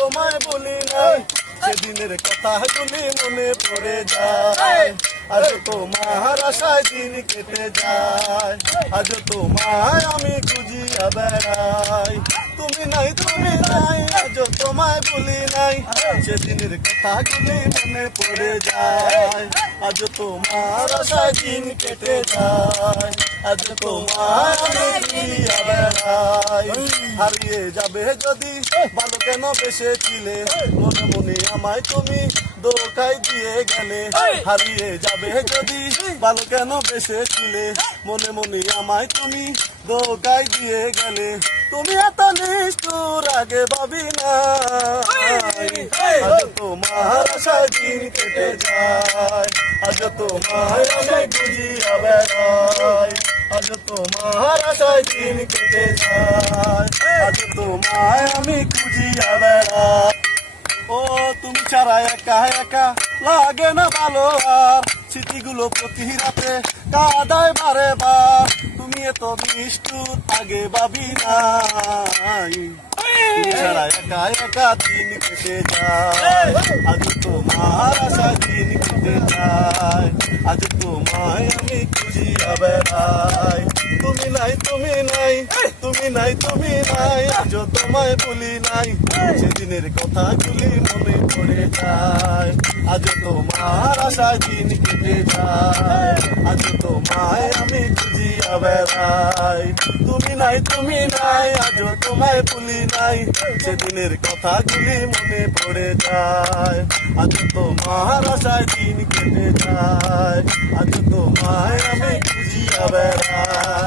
তোমায় বলি নাই, সেদিনের কথাগুলি মনে পড়ে যায়। আজ তোমার আশায় দিন কেটে যায়, আজ তোমায় আমি খুঁজিয়া বেড়াই। তুমি নাই তুমি নাই, আজ তোমায় বলি নাই, সেদিনের কথাগুলি মনে পড়ে যায়। আজ তোমার আশায় দিন কেটে যায়, আজ তোমায় আমি খুঁজিয়া বেড়াই। হারিয়ে যাবে যদি ভালো কেন বেসেছিলে, মনে মনে আমায় তুমি ধোঁকায় দিয়ে গেলে। হারিয়ে যাবে যদি ভালো কেন বেসেছিলে, মনে মনে আমায় তুমি ধোঁকায় দিয়ে গেলে। তুমি এত নিষ্ঠুর আগে ভাবি না, আজ তোমার আশায় দিন কেটে যায়, আজ তোমায় আমি খুঁজিয়া বেড়াই। আজ তোমার আশায় দিন কেটে যায়, আজ তোমায় আমি খুঁজিয়া বেড়াই। ও তুমি ছাড়া একা একা লাগে না ভালো আর, স্মৃতিগুলো প্রতি রাতে কাঁদায় বারে বার। তুমি এত নিষ্ঠুর আগে ভাবি নাই, তুমি ছাড়া একা একা দিন কেটে যায়, আজ তোমার আশা দিন কেটে যায়, আজ তোমায় আমি খুঁজিয়া বেড়াই। তুমি নাই তুমি নাই, তুমি নাই তুমি নাই, আজ তোমায় বলি নাই, সেদিনের কথাগুলি মনে পড়ে যায়। আজ তোমার আশা দিন কেটে যায়, আজ তোমায় আমি খুঁজিয়া বেড়াই। তুমি নাই তুমি নাই, আজ তোমায় ভুলি নাই, সেদিনের কথাগুলি মনে পড়ে যায়। আজ তোমার আশায় দিন কেটে যায়, আজ তোমায় আমি খুঁজিয়া বেড়াই।